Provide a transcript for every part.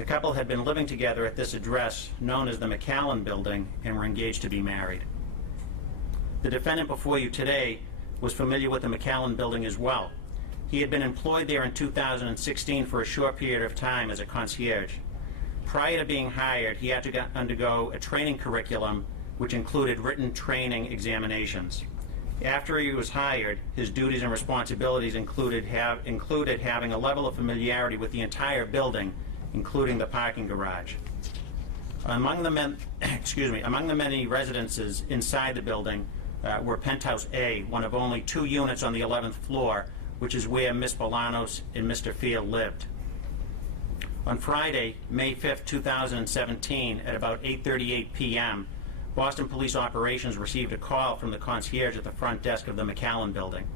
The couple had been living together at this address known as the McAllen Building and were engaged to be married. The defendant before you today was familiar with the McAllen Building as well. He had been employed there in 2016 for a short period of time as a concierge. Prior to being hired, he had to undergo a training curriculum which included written training examinations. After he was hired, his duties and responsibilities included having a level of familiarity with the entire building, including the parking garage. Among the many residences inside the building were Penthouse A, one of only 2 units on the 11th floor, which is where Ms. Bolanos and Mr. Field lived. On Friday, May 5, 2017, at about 8:38 p.m., Boston Police Operations received a call from the concierge at the front desk of the McAllen Building.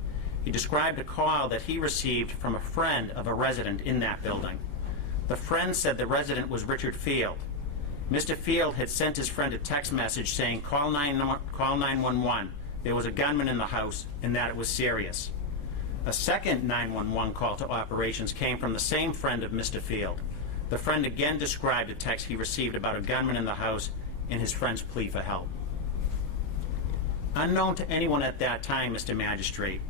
He described a call that he received from a friend of a resident in that building. The friend said the resident was Richard Field. Mr. Field had sent his friend a text message saying, call 911, there was a gunman in the house, and that it was serious. A second 911 call to operations came from the same friend of Mr. Field. The friend again described a text he received about a gunman in the house and his friend's plea for help. Unknown to anyone at that time, Mr. Magistrate,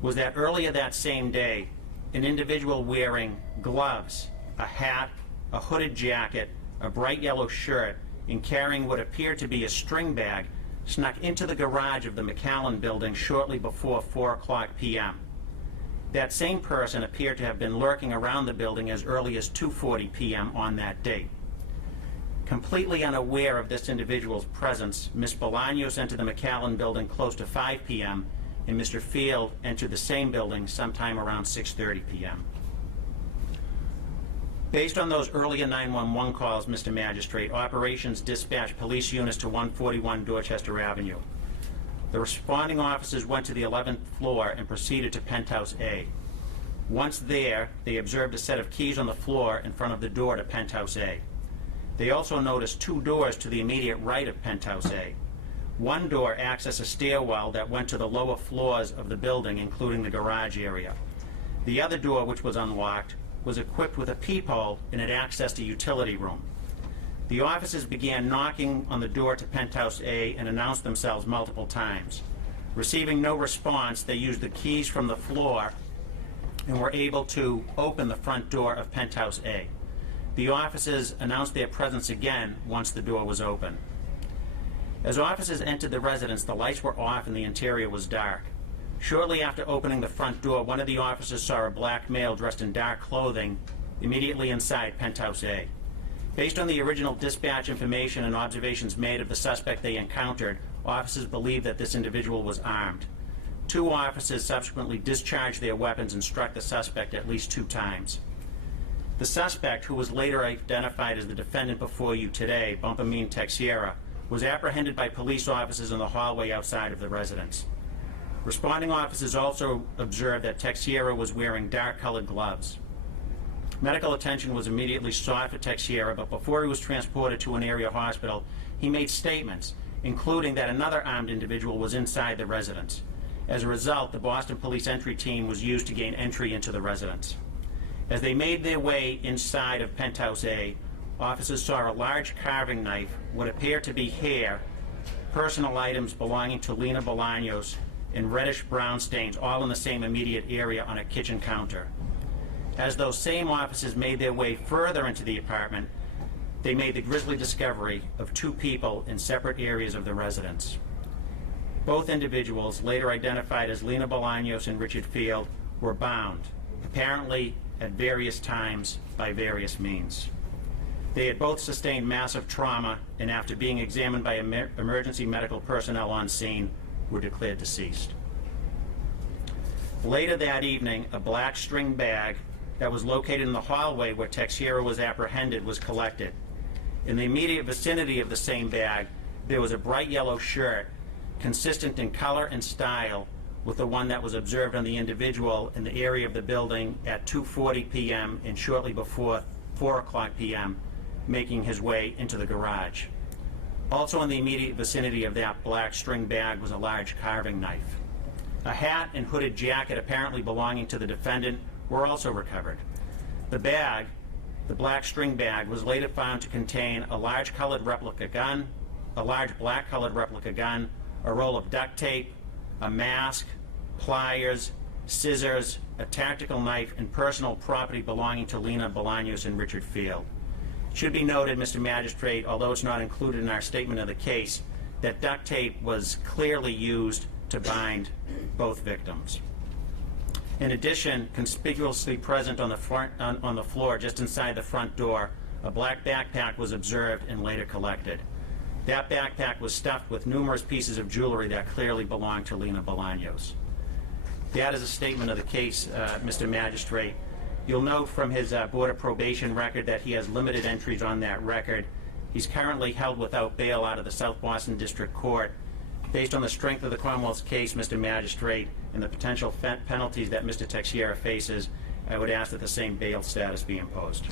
was that earlier that same day, an individual wearing gloves, a hat, a hooded jacket, a bright yellow shirt, and carrying what appeared to be a string bag snuck into the garage of the McAllen Building shortly before 4:00 p.m. That same person appeared to have been lurking around the building as early as 2:40 p.m. on that date. Completely unaware of this individual's presence, Ms. Bolanos entered the McAllen Building close to 5 p.m. and Mr. Field entered the same building sometime around 6:30 p.m. Based on those earlier 911 calls, Mr. Magistrate, operations dispatched police units to 141 Dorchester Avenue. The responding officers went to the 11th floor and proceeded to Penthouse A. Once there, they observed a set of keys on the floor in front of the door to Penthouse A. They also noticed 2 doors to the immediate right of Penthouse A. One door accessed a stairwell that went to the lower floors of the building, including the garage area. The other door, which was unlocked, was equipped with a peephole and had access to a utility room. The officers began knocking on the door to Penthouse A and announced themselves multiple times. Receiving no response, they used the keys from the floor and were able to open the front door of Penthouse A. The officers announced their presence again once the door was open. As officers entered the residence, the lights were off and the interior was dark. Shortly after opening the front door, one of the officers saw a black male dressed in dark clothing immediately inside Penthouse A. Based on the original dispatch information and observations made of the suspect they encountered, officers believed that this individual was armed. 2 officers subsequently discharged their weapons and struck the suspect at least 2 times. The suspect, who was later identified as the defendant before you today, Bampumim Teixeira, was apprehended by police officers in the hallway outside of the residence. Responding officers also observed that Teixeira was wearing dark-colored gloves. Medical attention was immediately sought for Teixeira, but before he was transported to an area hospital, he made statements, including that another armed individual was inside the residence. As a result, the Boston Police entry team was used to gain entry into the residence. As they made their way inside of Penthouse A, officers saw a large carving knife, what appeared to be hair, personal items belonging to Lena Bolanos, and reddish-brown stains, all in the same immediate area on a kitchen counter. As those same officers made their way further into the apartment, they made the grisly discovery of 2 people in separate areas of the residence. Both individuals, later identified as Lena Bolanos and Richard Field, were bound, apparently at various times by various means. They had both sustained massive trauma, and after being examined by emergency medical personnel on scene, were declared deceased. Later that evening, a black string bag that was located in the hallway where Teixeira was apprehended was collected. In the immediate vicinity of the same bag, there was a bright yellow shirt, consistent in color and style with the one that was observed on the individual in the area of the building at 2:40 p.m. and shortly before 4:00 p.m., making his way into the garage. Also in the immediate vicinity of that black string bag was a large carving knife. A hat and hooded jacket apparently belonging to the defendant were also recovered. The bag, The black string bag was later found to contain a large colored replica gun, a large black colored replica gun, a roll of duct tape, a mask, pliers, scissors, a tactical knife, and personal property belonging to Lena Bolaños and Richard Field. It should be noted, Mr. Magistrate, although it's not included in our statement of the case, that duct tape was clearly used to bind both victims. In addition, conspicuously present on the floor just inside the front door, a black backpack was observed and later collected. That backpack was stuffed with numerous pieces of jewelry that clearly belonged to Lena Bolaños. That is a statement of the case, Mr. Magistrate. You'll note from his Board of Probation record that he has limited entries on that record. He's currently held without bail out of the South Boston District Court. Based on the strength of the Commonwealth's case, Mr. Magistrate, and the potential penalties that Mr. Teixeira faces, I would ask that the same bail status be imposed.